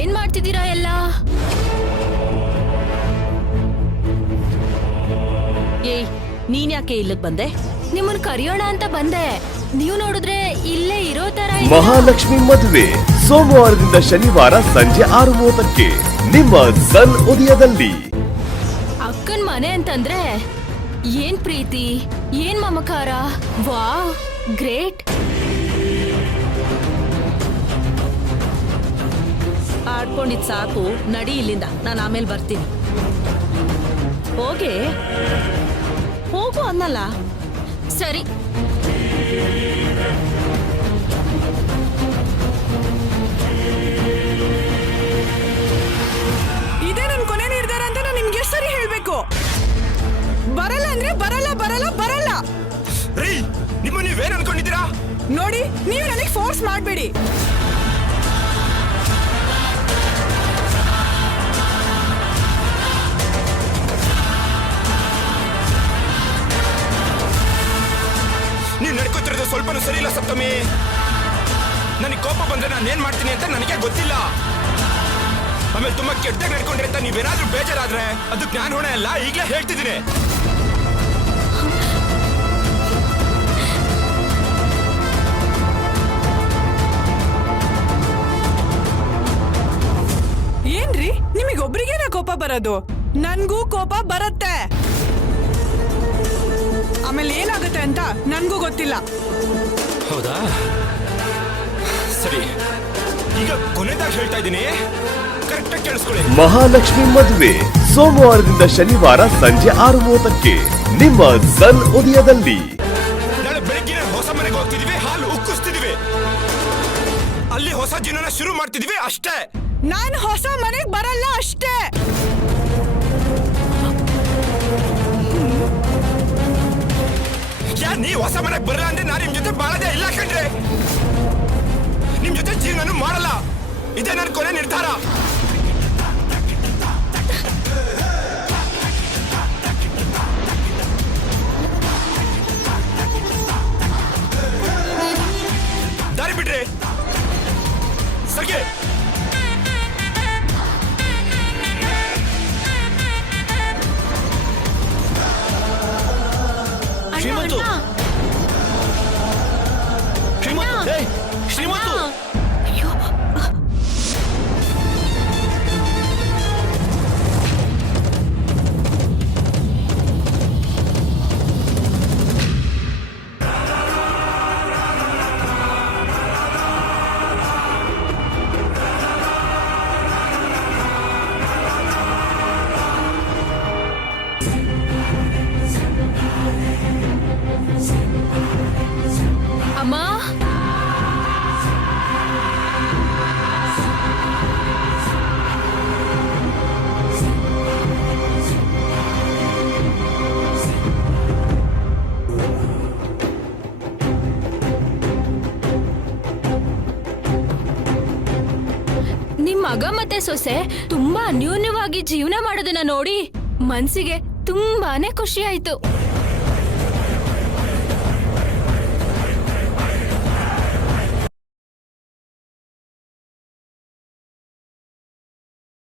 ಏನ್ ಮಾಡ್ತಿದ್ದೀರಾ ಎಲ್ಲ? ಏಯ್, ನೀನ್ ಯಾಕೆ ಇಲ್ಲಿಗೆ ಬಂದೆ? ನಿಮ್ಮನ್ ಕರೆಯೋಣ ಅಂತ ಬಂದೆ. ನೀವು ನೋಡಿದ್ರೆ ಇಲ್ಲೇ ಇರೋ ತರ ಮಹಾಲಕ್ಷ್ಮಿ ಮದುವೆ ಸೋಮವಾರದಿಂದ ಶನಿವಾರ ಸಂಜೆ 6:30ಕ್ಕೆ ನಿಮ್ಮ ಸನ್ ಉದಯದಲ್ಲಿ. ಅಕ್ಕನ್ ಮನೆ ಅಂತಂದ್ರೆ ಏನ್ ಪ್ರೀತಿ, ಏನ್ ಮಮಕಾರ. Wow, great. ಆಡ್ಕೊಂಡಿದ್ ಸಾಕು, ನಡಿ ಇಲ್ಲಿಂದ. ನಾನು ಆಮೇಲೆ ಬರ್ತೀನಿ. ಹೋಗೆ, ಹೋಗು ಅನ್ನಲ್ಲ. ಸರಿ. ಇದೇ ನನ್ ಕೊನೆ ನಿರ್ಧಾರ ಅಂತ ನಾನು ನಿಮ್ಗೆ ಎಷ್ಟು ಸರಿ ಹೇಳ್ಬೇಕು? ಬರಲ್ಲ ಅಂದ್ರೆ ಬರಲ್ಲ ಬರಲ್ಲ ಬರಲ್ಲ. ರೀ, ನಿಮ್ಮ ನೀವೇನ್ ಅನ್ಕೊಂಡಿದ್ದೀರಾ? ನೋಡಿ, ನೀವು ನನಗೆ ಫೋರ್ಸ್ ಮಾಡಬೇಡಿ. ನೀವ್ ನಡ್ಕೋತಿರೋದು ಸ್ವಲ್ಪನೂ ಸರಿ ಇಲ್ಲ ಸಪ್ತಮಿ. ನನಗೆ ಕೋಪ ಬಂದ್ರೆ ನಾನು ಏನ್ ಮಾಡ್ತೀನಿ ಅಂತ ನನಗೆ ಗೊತ್ತಿಲ್ಲ. ಆಮೇಲೆ ತುಂಬಾ ಕೆಟ್ಟದಾಗ ನಡ್ಕೊಂಡ್ರೆ ಅಂತ ನೀವೇನಾದ್ರೂ ಬೇಜಾರಾದ್ರೆ ಅದು ಜ್ಞಾನ ಹೊಣೆ ಅಲ್ಲ, ಈಗಲೇ ಹೇಳ್ತಿದ್ದೀನಿ. ಏನ್ರಿ, ನಿಮಗೊಬ್ರಿಗೇನ ಕೋಪ ಬರೋದು? ನನ್ಗೂ ಕೋಪ ಬರುತ್ತೆ. ಆಮೇಲೆ ಏನಾಗುತ್ತೆ ಅಂತ ನನ್ಗೂ ಗೊತ್ತಿಲ್ಲ. ಹೌದಾ? ಸರಿ, ಈಗ ಕೊನೆದಾಗಿ ಹೇಳ್ತಾ ಇದ್ದೀನಿ, ಕರೆಕ್ಟಾಗಿ ಕೇಳಿಸ್ಕೊಳ್ಳಿ. ಮಹಾಲಕ್ಷ್ಮಿ ಮದುವೆ ಸೋಮವಾರದಿಂದ ಶನಿವಾರ ಸಂಜೆ 6:30ಕ್ಕೆ ನಿಮ್ಮ ಸನ್ ಉದಯದಲ್ಲಿ. ನಾಳೆ ಬೆಳಗ್ಗೆ ಹೊಸ ಮನೆಗೆ ಹೋಗ್ತಿದೀವಿ, ಹಾಲು ಉಕ್ಕಿಸ್ತಿದೀವಿ, ಅಲ್ಲಿ ಹೊಸ ಜೀವನ ಶುರು ಮಾಡ್ತಿದೀವಿ ಅಷ್ಟೇ. ನಾನು ಹೊಸ ಮನೆಗೆ ಬರಲ್ಲ ಅಷ್ಟೇ. ನೀವ್ ಹೊಸ ಮನೆಗೆ ಬರಲ್ಲ ಅಂದ್ರೆ ನಾನು ನಿಮ್ ಜೊತೆ ಬಾಳದೇ ಇಲ್ಲ ಕಣ್ರೆ. ನಿಮ್ ಜೊತೆ ಜೀವನ ಮಾಡಲ್ಲ, ಇದೇ ನನ್ನ ಕೊನೆ ನಿರ್ಧಾರ. ದಾರಿ ಬಿಡ್ರಿ, ಸರ್ಗೆ. ಶ್ರೀಮಂತು, ಶ್ರೀಮಂತು. ಅಮ್ಮ, ನಿಮ್ ಮಗ ಮತ್ತೆ ಸೊಸೆ ತುಂಬಾ ಅನ್ಯೋನ್ಯವಾಗಿ ಜೀವನ ಮಾಡೋದನ್ನ ನೋಡಿ ಮನ್ಸಿಗೆ ತುಂಬಾನೇ ಖುಷಿ ಆಯ್ತು.